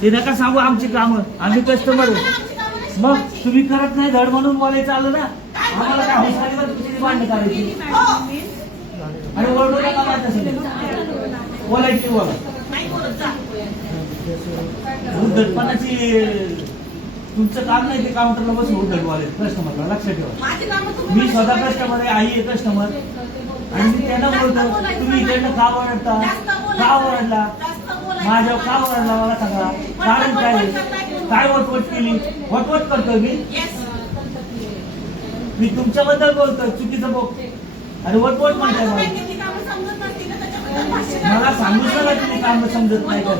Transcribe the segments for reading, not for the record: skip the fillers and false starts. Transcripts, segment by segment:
ते नका सांगू आमची कामं, आम्ही कस्टमर मग तुम्ही करत नाही धड म्हणून बोलायचं आलं ना. आम्हाला काय हुशारी का तुमची भांडण करायची आणि ओरडू नका माझ्या तसं बोलायची बोला. उद्धटपणाची तुमचं काम नाही ते काउंटरला बसून उद्धट बोलायचं कस्टमरला. लक्षात ठेवा मी स्वतः कस्टमर आहे, आई आहे कस्टमर आणि मी त्यांना बोलतो तुम्ही इकडनं का ओरडता, का ओरडला, माझ्यावर का ओरडला मला सांगा. कारण काय वटवट केली, वटवट करतो मी तुमच्याबद्दल बोलतोय चुकीचं बोल आणि वटवट म्हणताय मला सांगूच नका तुम्ही काम समजत नाही का.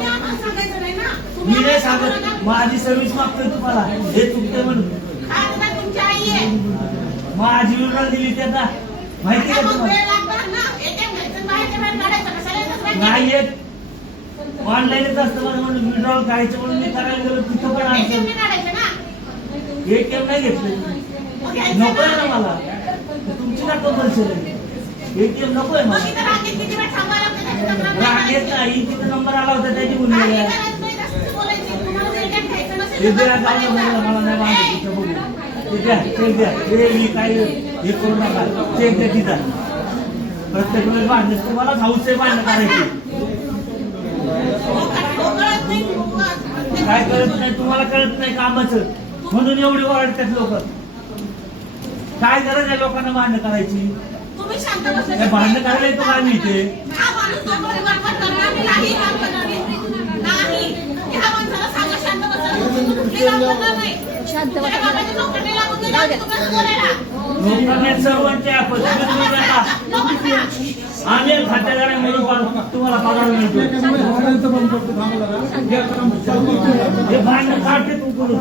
मी नाही सांगत माझी सर्व्हिस मागतोय तुम्हाला हे चुकते म्हणून. माझी विवरण दिली त्यांना माहिती का तुम्हाला नाही येत. ऑनलाईनच असतं मला म्हणून विड्रॉल करायचं म्हणून मी करायला गेलो तिथं पण ATM नाही घेतलं. नको आहे ना मला तुमची ना कंपल्सरी ATM नको आहे मला. रागेत नाही तिथं नंबर आला होता त्याची बोलली मला नाही माहिती तिथं बोलू चेक द्या मी काय हे करू नका चेक द्या तिचा प्रत्येक वेळेस भांडण तुम्हाला हाऊस आहे भांडण करायची. काय कळत नाही तुम्हाला, कळत नाही कामाचं म्हणून एवढी ओरडतात लोक. काय गरज आहे लोकांना भांडण करायची. भांडण करायला येतो काय मी इथे सर्वांचे आम्ही खातेदार म्हणून तुम्हाला पगार मिळतो. हे भांडण काढते तू करून